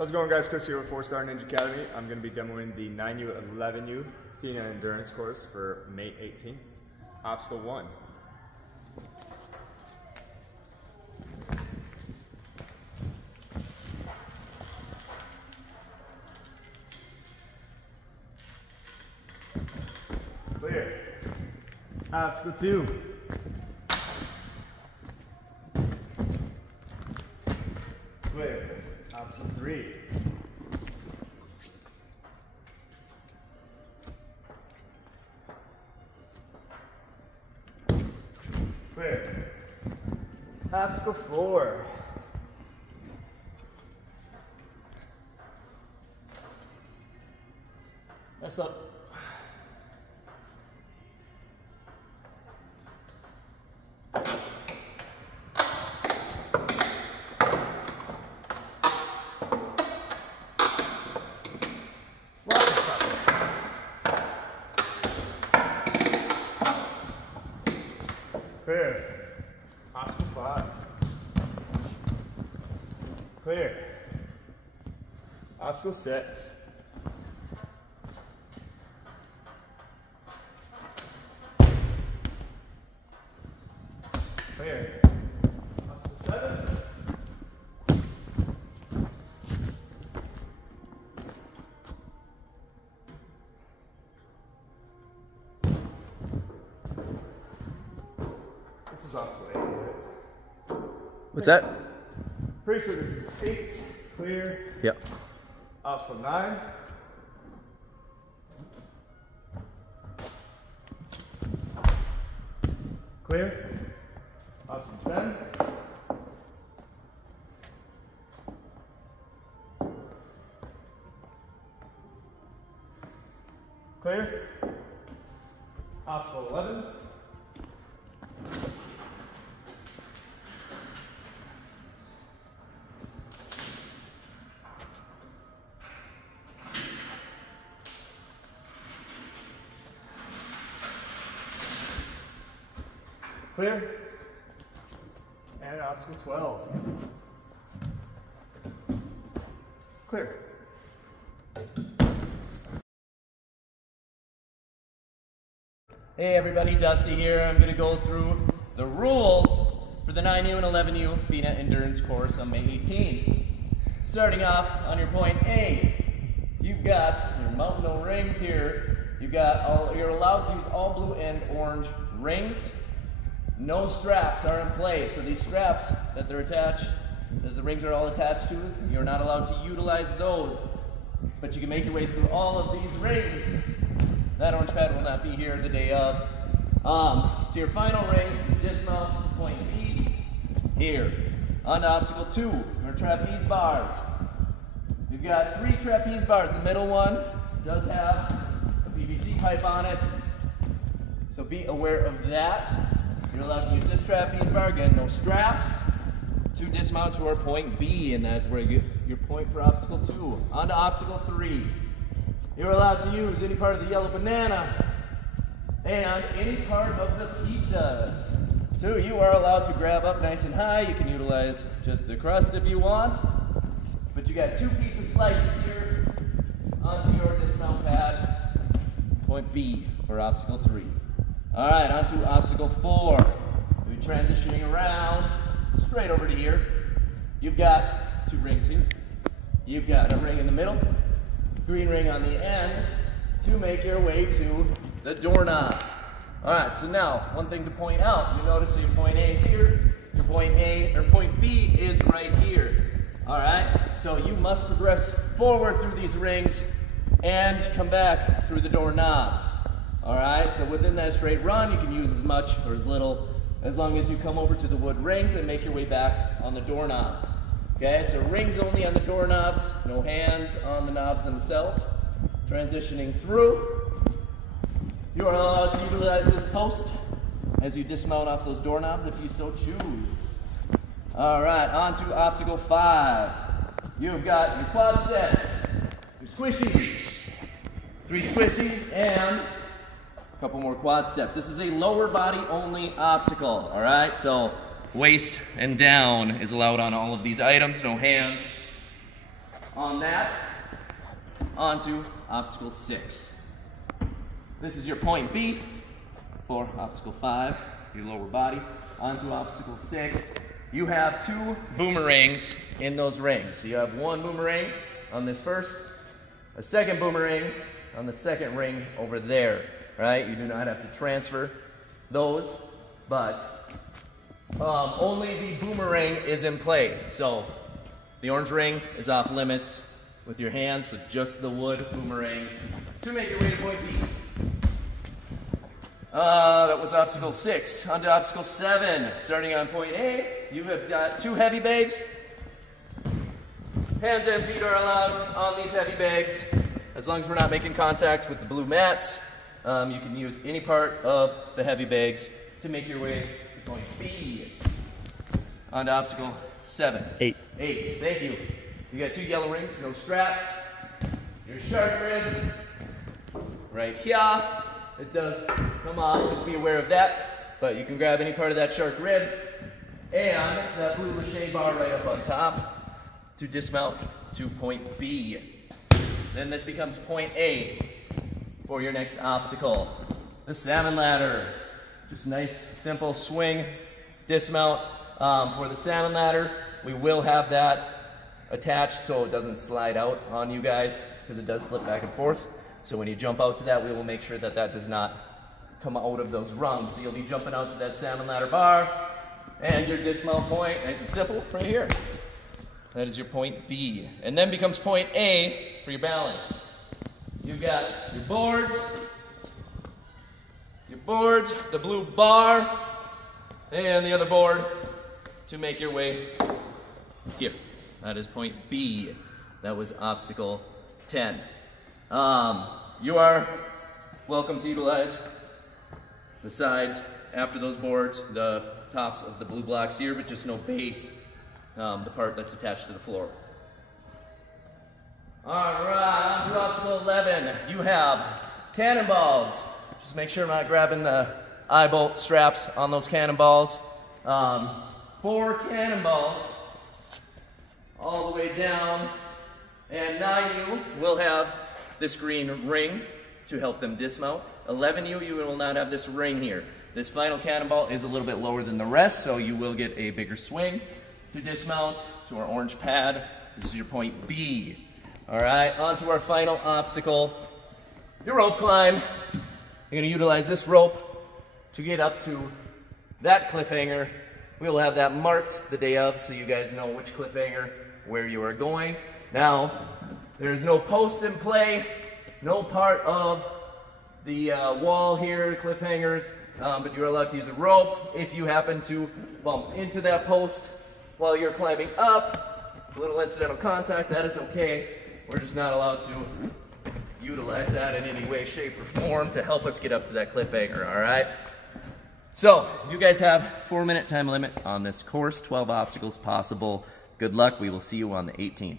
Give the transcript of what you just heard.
How's it going, guys? Chris here with 4-Star Ninja Academy. I'm going to be demoing the 9u 11u FINA endurance course for May 18th. Obstacle 1. Clear. Obstacle 2. Clear. Obstacle 3. Clear. Obstacle 4. That's up. Clear. Obstacle 5. Clear. Obstacle 6. Clear. Obstacle 7. This is obstacle 8. What's that? Pretty sure this is 8. Clear. Yep. Obstacle 9. Clear. Obstacle 10. Clear. Obstacle 11. Clear. And obstacle 12. Clear. Hey everybody, Dusty here. I'm going to go through the rules for the 9u and 11u FINA endurance course on May 18th. Starting off on your point A, you've got your mountain no rings here. You're allowed to use all blue and orange rings. No straps are in place, so these straps that they're attached, that the rings are all attached to, you're not allowed to utilize those. But you can make your way through all of these rings. That orange pad will not be here the day of. To your final ring, dismount to point B, here. On to obstacle 2, your trapeze bars. You've got 3 trapeze bars. The middle one does have a PVC pipe on it, so be aware of that. You're allowed to use this trapeze bar, again, no straps, to dismount to our point B, and that's where you get your point for obstacle 2. On to obstacle 3. You're allowed to use any part of the yellow banana and any part of the pizza. So you are allowed to grab up nice and high. You can utilize just the crust if you want, but you got 2 pizza slices here onto your dismount pad, point B for obstacle 3. All right, on to obstacle 4. We're transitioning around straight over to here. You've got 2 rings here. You've got a ring in the middle, green ring on the end to make your way to the doorknobs. All right, so now one thing to point out, you notice that your point A is here, your point A or point B is right here. All right, so you must progress forward through these rings and come back through the doorknobs. All right, so within that straight run, you can use as much or as little as long as you come over to the wood rings and make your way back on the doorknobs. Okay, so rings only on the doorknobs, no hands on the knobs themselves. Transitioning through, you are allowed to utilize this post as you dismount off those doorknobs if you so choose. All right, on to obstacle 5. You've got your quad steps, your squishies, 3 squishies, and a couple more quad steps. This is a lower body only obstacle, all right? So waist and down is allowed on all of these items, no hands. On that, onto obstacle 6. This is your point B for obstacle 5, your lower body. Onto obstacle 6. You have 2 boomerangs in those rings. So you have 1 boomerang on this first, a second boomerang on the second ring over there, right? You do not have to transfer those, but only the boomerang is in play. So the orange ring is off limits with your hands, so just the wood boomerangs to make your way to point B. That was obstacle 6. On to obstacle 7. Starting on point A, you have got 2 heavy bags. Hands and feet are allowed on these heavy bags. As long as we're not making contact with the blue mats, you can use any part of the heavy bags to make your way to point B. On to obstacle 7. 8. 8, thank you. You got 2 yellow rings, no straps. Your shark rib, right here. It does come off, just be aware of that. But you can grab any part of that shark rib and that blue lachet bar right up on top to dismount to point B. Then this becomes point A for your next obstacle. The salmon ladder. Just nice, simple swing, dismount. For the salmon ladder, we will have that attached so it doesn't slide out on you guys, because it does slip back and forth. So when you jump out to that, we will make sure that that does not come out of those rungs. So you'll be jumping out to that salmon ladder bar, and your dismount point, nice and simple, right here. That is your point B. And then becomes point A for your balance. You've got your boards, the blue bar, and the other board to make your way here. That is point B. That was obstacle 10. You are welcome to utilize the sides after those boards, the tops of the blue blocks here, but just no base, the part that's attached to the floor. All right, on to obstacle 11. You have cannonballs. Just make sure I'm not grabbing the eye bolt straps on those cannonballs. 4 cannonballs all the way down, and 9U will have this green ring to help them dismount. 11U, you will not have this ring here. This final cannonball is a little bit lower than the rest, so you will get a bigger swing to dismount to our orange pad. This is your point B. All right, on to our final obstacle, your rope climb. You're gonna utilize this rope to get up to that cliffhanger. We'll have that marked the day of, so you guys know which cliffhanger, where you are going. Now, there's no post in play, no part of the wall here, cliffhangers, but you're allowed to use a rope. If you happen to bump into that post while you're climbing up, a little incidental contact, that is okay. We're just not allowed to utilize that in any way, shape, or form to help us get up to that cliffhanger, all right? So, you guys have 4-minute time limit on this course, 12 obstacles possible. Good luck, we will see you on the 18th.